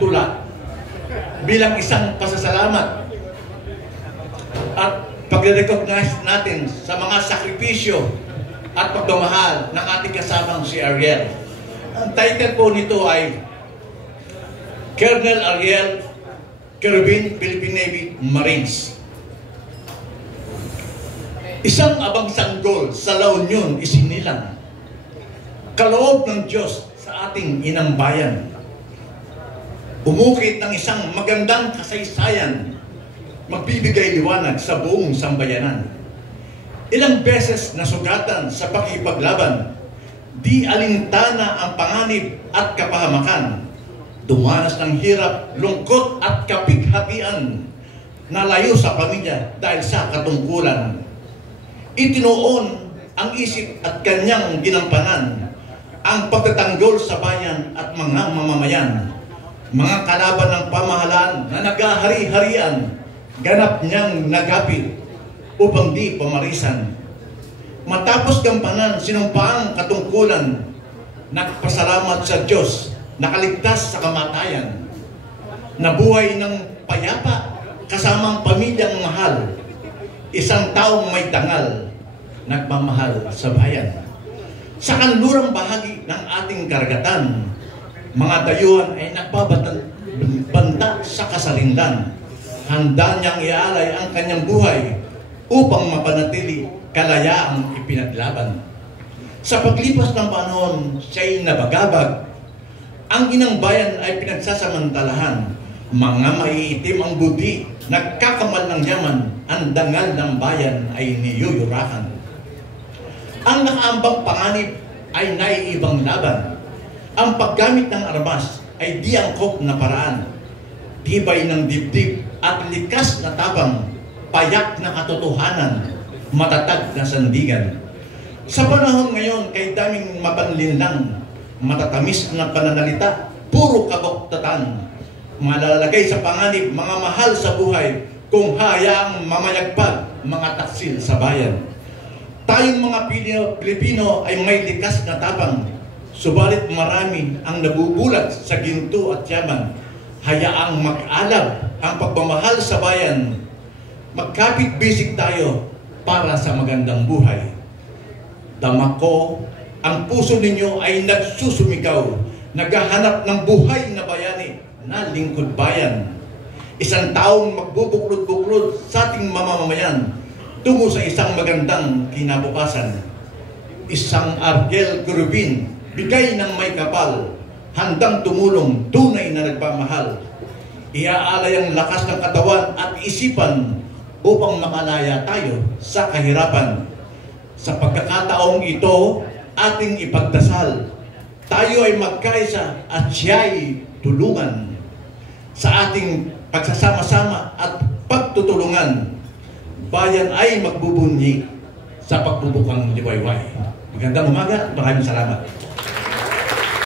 tula bilang isang pasasalamat at pagre-recognize natin sa mga sakripisyo at pagmamahal ng ating kasamang si Ariel. Ang title po nito ay Colonel Ariel Kerubin, Philippine Navy Marines. Isang abang sanggol sa La Union isinilang, kaloob ng Diyos sa ating inang bayan. Bumukit ng isang magandang kasaysayan, magbibigay liwanag sa buong sambayanan. Ilang beses nasugatan sa pakipaglaban, di alintana ang panganib at kapahamakan. Dumanas ng hirap, lungkot at kapighatian, nalayo sa pamilya dahil sa katungkulan. Itinuon ang isip at kanyang ginampanan ang pagtatanggol sa bayan at mga mamamayan. Mga kalaban ng pamahalaan na nagahari-harian, ganap niyang nagapit upang di pamarisan. Matapos gampanan sinumpaang katungkulan, nagpasalamat sa Diyos, nakaligtas sa kamatayan. Nabuhay ng payapa kasamang pamilyang mahal, isang taong may dangal, nagmamahal sa bayan. Sa kanlurang bahagi ng ating karagatan, mga dayuhan ay nagbabanta sa kasarinlan. Handa niyang ialay ang kanyang buhay upang mapanatili kalayaang ipinaglaban. Sa paglipas ng panahon, siya'y nabagabag. Ang inang bayan ay pinagsasamantalahan. Mga maiitim ang budi, nagkakamal ng yaman, ang dangal ng bayan ay niyuyurakan. Ang nakaambang panganib ay naiibang laban. Ang paggamit ng armas ay di angkop na paraan. Tibay ng dibdib at likas na tapang, payak na katotohanan, matatag na sandigan. Sa panahon ngayon kay daming mapanlinlang, matatamis na pananalita, puro kaboktatan. Malalagay sa panganib mga mahal sa buhay kung hayaang mamayagpag mga taksil sa bayan. Tayong mga Pilipino ay may likas na tapang, subalit marami ang nabubulat sa ginto at yaman. Hayaang mag-alab ang pagmamahal sa bayan. Magkapit-bisig tayo para sa magandang buhay. Dama ko, ang puso ninyo ay nagsusumigaw, naghahanap ng buhay na bayani na lingkod bayan. Isang taong magbubuklod-buklod sa ating mamamayan tungo sa isang magandang kinabukasan. Isang Ariel Kerubin, bigay ng may kapal, handang tumulong, tunay na nagpamahal. Iaalay ang lakas ng katawan at isipan upang makalaya tayo sa kahirapan. Sa pagkakataong ito, ating ipagdasal, tayo ay magkaisa at siya'y tulungan. Sa ating pagsasama-sama at pagtutulungan, bayan ay magbubunyi sa pagbubukang liwayway. Magandang umaga, maraming salamat.